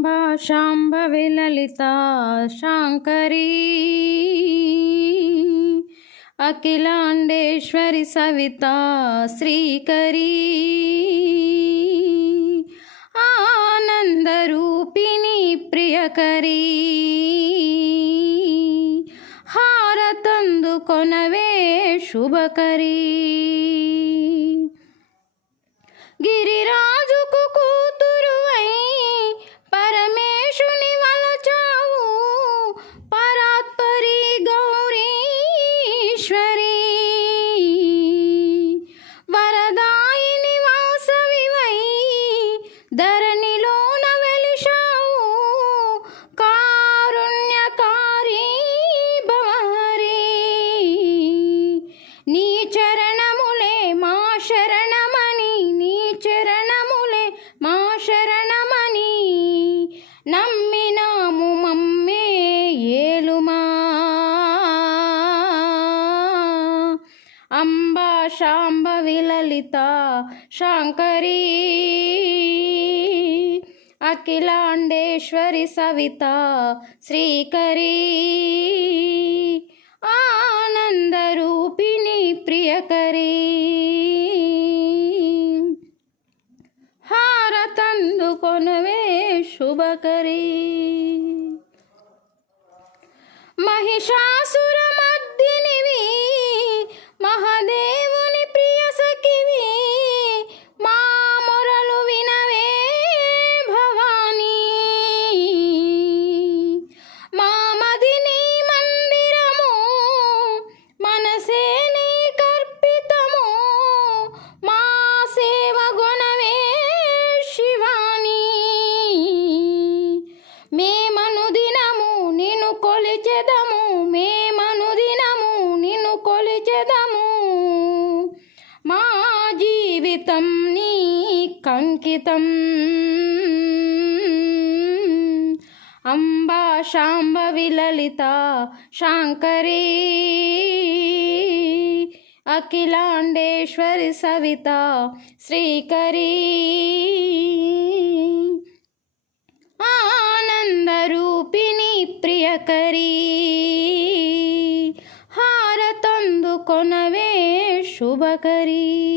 అంబా శాంభవి లలిత శాంకరీ. అఖిలాండేశ్వరి సవిత శ్రీకరీ. ఆనందరూపిణి ప్రియకరీ. హారతందు కొనవే నమ్మినాము మమ్మే ఏలుమా అంబా శాంభవి లలిత శాంకరీ అఖిలాండేశ్వరి సవిత శ్రీకరీ ఆనందరూపిణి ప్రియకరీ शुभ करे। महिषासुर మేమను దినము నిన్ను కొలిచెదము. మేమను దినము నిన్ను కొలిచెదము. మా జీవితం నీ కంకితం. అంబా శాంబ లలిత శాంకరీ. అఖిలాండేశ్వరి సవిత శ్రీకరీ. ಕರಿ. ಹಾರ ತಂದು ಕೊನವೇ ಶುಭ ಕರಿ.